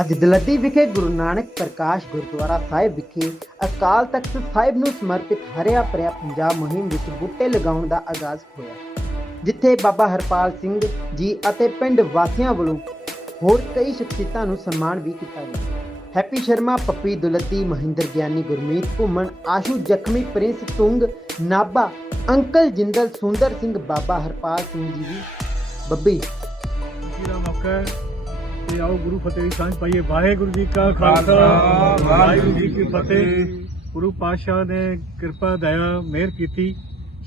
ਅੱਜ ਦਲੱਦੀ ਵਿਖੇ ਗੁਰੂ ਨਾਨਕ ਪ੍ਰਕਾਸ਼ ਗੁਰਦੁਆਰਾ ਸਾਹਿਬ ਵਿਖੇ ਅਕਾਲ ਤਖਤ ਸਾਹਿਬ ਨੂੰ ਸਮਰਪਿਤ ਹਰਿਆ ਭਰਿਆ ਪੰਜਾਬ ਮੁਹਿੰਮ ਵਿੱਚ ਬੂਟੇ ਲਗਾਉਣ ਦਾ ਆਗਾਜ਼ ਹੋਇਆ, ਜਿੱਥੇ ਬਾਬਾ ਹਰਪਾਲ ਸਿੰਘ ਜੀ ਅਤੇ ਪਿੰਡ ਵਾਸੀਆਂ ਵੱਲੋਂ ਹੋਰ ਕਈ ਸ਼ਖਸੀਅਤਾਂ ਨੂੰ ਸਨਮਾਨ ਵੀ ਕੀਤਾ ਗਿਆ। ਹੈਪੀ ਸ਼ਰਮਾ, ਪੱਪੀ ਦੁਲੱਦੀ, ਮਹਿੰਦਰ ਗਿਆਨੀ, ਗੁਰਮੀਤ ਘੁੰਮਣ, ਆਸ਼ੂ ਜ਼ਖਮੀ ਪ੍ਰਿੰਸ ਤੁੰਗ ਨਾਬਾ ਅੰਕਲ ਜਿੰਦਲ, ਸੁੰਦਰ ਸਿੰਘ, ਬਾਬਾ ਹਰਪਾਲ ਸਿੰਘ ਜੀ ਦੀ ਬੱਬੀ। ਖੁਸ਼ੀ ਮੌਕਾ ਤੇ ਆਓ ਗੁਰੂ ਫਤਿਹ ਦੀ ਸਾਂਝ ਪਾਈਏ। ਵਾਹਿਗੁਰੂ ਜੀ ਕਾ ਖਾਲਸਾ ਵਾਹਿਗੁਰੂ ਜੀ ਕੀ ਫਤਿਹ। ਗੁਰੂ ਪਾਤਸ਼ਾਹ ਨੇ ਕਿਰਪਾ ਦਇਆ ਮਿਹਰ ਕੀਤੀ।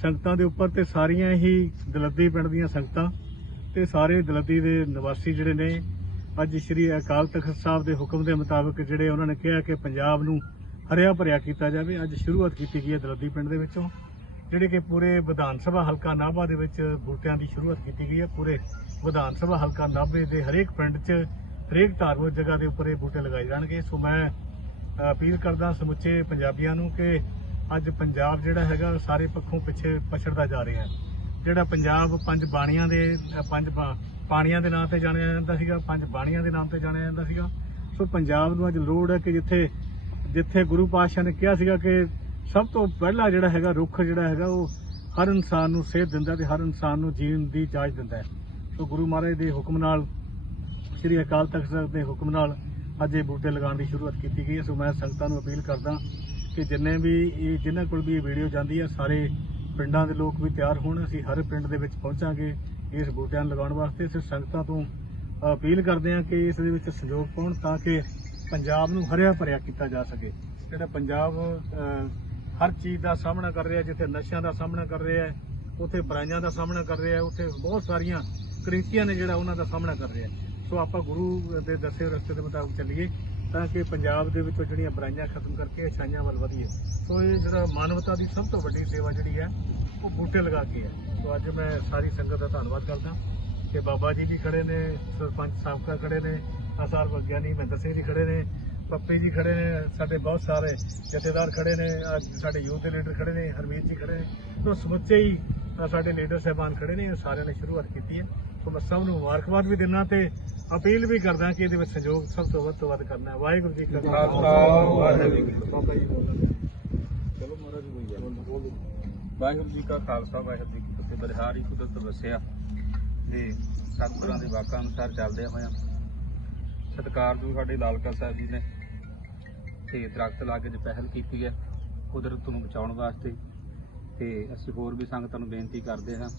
ਸੰਗਤਾਂ ਦੇ ਉੱਪਰ ਤੇ ਸਾਰੀਆਂ ਹੀ ਦਲੱਦੀ ਪਿੰਡ ਦੀਆਂ ਸੰਗਤਾਂ ਤੇ ਸਾਰੇ ਦਲੱਦੀ ਦੇ ਨਿਵਾਸੀ ਜਿਹੜੇ ਨੇ ਅੱਜ ਸ੍ਰੀ ਅਕਾਲ ਤਖਤ ਸਾਹਿਬ ਦੇ ਹੁਕਮ ਦੇ ਮੁਤਾਬਕ ਜਿਹੜੇ ਉਹਨਾਂ ਨੇ ਕਿਹਾ ਕਿ ਪੰਜਾਬ ਨੂੰ ਹਰਿਆ ਭਰਿਆ ਕੀਤਾ ਜਾਵੇ। ਅੱਜ ਸ਼ੁਰੂਆਤ ਕੀਤੀ ਗਈ ਹੈ ਦਲੱਦੀ ਪਿੰਡ ਦੇ ਵਿੱਚੋਂ। ਜਿਹੜੇ ਕਿ ਪੂਰੇ ਵਿਧਾਨ ਸਭਾ ਹਲਕਾ ਨਾਭਾ ਦੇ ਵਿੱਚ ਬੂਟਿਆਂ ਦੀ ਸ਼ੁਰੂਆਤ ਕੀਤੀ ਗਈ ਹੈ, ਪੂਰੇ ਵਿਧਾਨ ਸਭਾ ਹਲਕਾ ਨਾਭੇ ਦੇ ਹਰੇਕ ਪਿੰਡ 'ਚ ਹਰੇਕ ਧਾਰਮਿਕ ਜਗ੍ਹਾ ਦੇ ਉੱਪਰ ਇਹ ਬੂਟੇ ਲਗਾਏ ਜਾਣਗੇ। ਸੋ ਮੈਂ ਅਪੀਲ ਕਰਦਾ ਸਮੁੱਚੇ ਪੰਜਾਬੀਆਂ ਨੂੰ ਕਿ ਅੱਜ ਪੰਜਾਬ ਜਿਹੜਾ ਹੈਗਾ ਸਾਰੇ ਪੱਖੋਂ ਪਿੱਛੇ ਪਛੜਦਾ ਜਾ ਰਿਹਾ ਹੈ। ਜਿਹੜਾ ਪੰਜਾਬ ਪੰਜ ਬਾਣੀਆਂ ਦੇ ਪੰਜ ਪਾਣੀਆਂ ਦੇ ਨਾਂ ਤੇ ਜਾਣਿਆ ਜਾਂਦਾ ਸੀਗਾ, ਪੰਜ ਬਾਣੀਆਂ ਦੇ ਨਾਮ ਤੇ ਜਾਣਿਆ ਜਾਂਦਾ ਸੀਗਾ। ਸੋ ਪੰਜਾਬ ਨੂੰ ਅੱਜ ਲੋੜ ਹੈ ਕਿ ਜਿੱਥੇ ਜਿੱਥੇ ਗੁਰੂ ਪਾਤਸ਼ਾਹ ਨੇ ਕਿਹਾ ਸੀਗਾ ਕਿ ਸਭ ਤੋਂ ਪਹਿਲਾ ਜਿਹੜਾ ਹੈਗਾ ਰੁੱਖ ਜਿਹੜਾ ਹੈਗਾ ਉਹ ਹਰ ਇਨਸਾਨ ਨੂੰ ਸੇਧ ਦਿੰਦਾ ਤੇ ਹਰ ਇਨਸਾਨ ਨੂੰ ਜੀਣ ਦੀ ਇਜਾਜ਼ਤ ਦਿੰਦਾ ਹੈ। ਸੋ ਗੁਰੂ ਮਹਾਰਾਜ ਦੇ ਹੁਕਮ ਨਾਲ, ਸ੍ਰੀ ਅਕਾਲ ਤਖਤ ਸਾਹਿਬ ਦੇ ਹੁਕਮ ਨਾਲ ਅੱਜ ਇਹ ਬੂਟੇ ਲਗਾਉਣ ਦੀ ਸ਼ੁਰੂਆਤ ਕੀਤੀ ਗਈ ਹੈ। ਸੋ ਮੈਂ ਸੰਗਤਾਂ ਨੂੰ ਅਪੀਲ ਕਰਦਾ ਕਿ ਜਿੰਨੇ ਵੀ ਇਹ ਜਿਨ੍ਹਾਂ ਕੋਲ ਵੀ ਇਹ ਵੀਡੀਓ ਜਾਂਦੀ ਹੈ, ਸਾਰੇ ਪਿੰਡਾਂ ਦੇ ਲੋਕ ਵੀ ਤਿਆਰ ਹੋਣ। ਅਸੀਂ ਹਰ ਪਿੰਡ ਦੇ ਵਿੱਚ ਪਹੁੰਚਾਂਗੇ ਇਸ ਬੂਟਿਆਂ ਨੂੰ ਲਗਾਉਣ ਵਾਸਤੇ। ਅਸੀਂ ਸੰਗਤਾਂ ਤੋਂ ਅਪੀਲ ਕਰਦੇ ਹਾਂ ਕਿ ਇਸ ਦੇ ਵਿੱਚ ਸਹਿਯੋਗ ਪਾਉਣ ਤਾਂ ਕਿ ਪੰਜਾਬ ਨੂੰ ਹਰਿਆ ਭਰਿਆ ਕੀਤਾ ਜਾ ਸਕੇ। ਜਿਹੜਾ ਪੰਜਾਬ ਹਰ ਚੀਜ਼ ਦਾ ਸਾਹਮਣਾ ਕਰ ਰਿਹਾ, ਜਿੱਥੇ ਨਸ਼ਿਆਂ ਦਾ ਸਾਹਮਣਾ ਕਰ ਰਿਹਾ ਹੈ, ਉੱਥੇ ਬੁਰਾਈਆਂ ਦਾ ਸਾਹਮਣਾ ਕਰ ਰਿਹਾ ਹੈ, ਉੱਥੇ ਬਹੁਤ ਸਾਰੀਆਂ ਕ੍ਰਿਤੀਆਂ ਨੇ ਜਿਹੜਾ ਉਹਨਾਂ ਦਾ ਸਾਹਮਣਾ ਕਰ ਰਿਹਾ ਸੋ ਆਪਾਂ ਗੁਰੂ ਦੇ ਦੱਸੇ ਰਸਤੇ ਦੇ ਮੁਤਾਬਕ ਚੱਲੀਏ ਤਾਂ ਕਿ ਪੰਜਾਬ ਦੇ ਵਿੱਚੋਂ ਜਿਹੜੀਆਂ ਬੁਰਾਈਆਂ ਖਤਮ ਕਰਕੇ ਅਛਾਈਆਂ ਵੱਲ ਵਧੀਏ। ਸੋ ਇਹ ਜਿਹੜਾ ਮਾਨਵਤਾ ਦੀ ਸਭ ਤੋਂ ਵੱਡੀ ਸੇਵਾ ਜਿਹੜੀ ਹੈ, ਉਹ ਬੂਟੇ ਲਗਾ ਕੇ ਹੈ। ਸੋ ਅੱਜ ਮੈਂ ਸਾਰੀ ਸੰਗਤ ਦਾ ਧੰਨਵਾਦ ਕਰਦਾ ਕਿ ਬਾਬਾ ਜੀ ਵੀ ਖੜੇ ਨੇ, ਸਰਪੰਚ ਸਾਬਕਾ ਖੜੇ ਨੇ ਆਸਾਰ ਵਿਗਿਆਨੀ ਮਹਿੰਦਰ ਸਿੰਘ ਜੀ ਖੜੇ ਨੇ ਪੱਪੀ ਜੀ ਖੜੇ ਨੇ ਸਾਡੇ ਬਹੁਤ ਸਾਰੇ ਜਥੇਦਾਰ ਖੜੇ ਨੇ ਅੱਜ ਸਾਡੇ ਯੂਥ ਦੇ ਲੀਡਰ ਖੜੇ ਨੇ ਹਰਮੀਤ ਜੀ ਖੜੇ ਨੇ। ਸੋ ਸਮੁੱਚੇ ਹੀ ਸਾਡੇ ਲੀਡਰ ਸਾਹਿਬਾਨ ਖੜੇ ਨੇ ਸਾਰਿਆਂ ਨੇ ਸ਼ੁਰੂਆਤ ਕੀਤੀ ਹੈ। ਸੋ ਮੈਂ ਸਭ ਨੂੰ ਮੁਬਾਰਕਬਾਦ ਵੀ ਦਿੰਦਾ ਤੇ ਅਪੀਲ ਵੀ ਕਰਦਾ ਕਿ ਇਹਦੇ ਵਿੱਚ ਸਹਿਯੋਗ ਸਭ ਤੋਂ ਵੱਧ ਤੋਂ ਵੱਧ ਕਰਨਾ ਹੈ। ਵਾਹਿਗੁਰੂ ਜੀ ਕਾ ਖਾਲਸਾ, ਵਾਹਿਗੁਰੂ ਜੀ ਕੀ ਫਤਿਹ। ਚਲੋ ਮਹਾਰਾਜ ਜੀ ਵਾਹਿਗੁਰੂ ਜੀ ਕਾ ਖਾਲਸਾ ਵਾਹਿਗੁਰੂ ਜੀ ਕੀ ਫਤਿਹ। ਕੁਦਰਤ ਵਸਿਆ ਤੇ ਸਤਿਗੁਰਾਂ ਦੇ ਵਾਕਾਂ ਅਨੁਸਾਰ ਚੱਲਦੇ ਹੋਇਆ ਸਤਿਕਾਰਯੋਗ ਸਾਡੇ ਲਾਲਕਾ ਸਾਹਿਬ ਜੀ ਨੇ ਤੇ ਦਰਖਤ ਲਾਗੇ ਦੀ ਪਹਿਲ ਕੀਤੀ ਹੈ, ਕੁਦਰਤ ਨੂੰ ਬਚਾਉਣ ਵਾਸਤੇ ਤੇ ਅਸੀਂ ਹੋਰ ਵੀ ਸੰਗਤਾਂ ਨੂੰ ਬੇਨਤੀ ਕਰਦੇ ਹਾਂ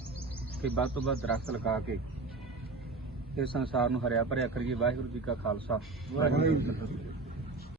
ਕਿ ਵੱਧ ਤੋਂ ਵੱਧ ਦਰਖਤ ਲਗਾ ਕੇ ਇਸ ਸੰਸਾਰ ਨੂੰ ਹਰਿਆ ਭਰਿਆ ਕਰੀਏ, ਵਾਹਿਗੁਰੂ ਜੀ ਕਾ ਖਾਲਸਾ, ਵਾਹਿਗੁਰੂ ਜੀ ਕੀ ਫਤਿਹ।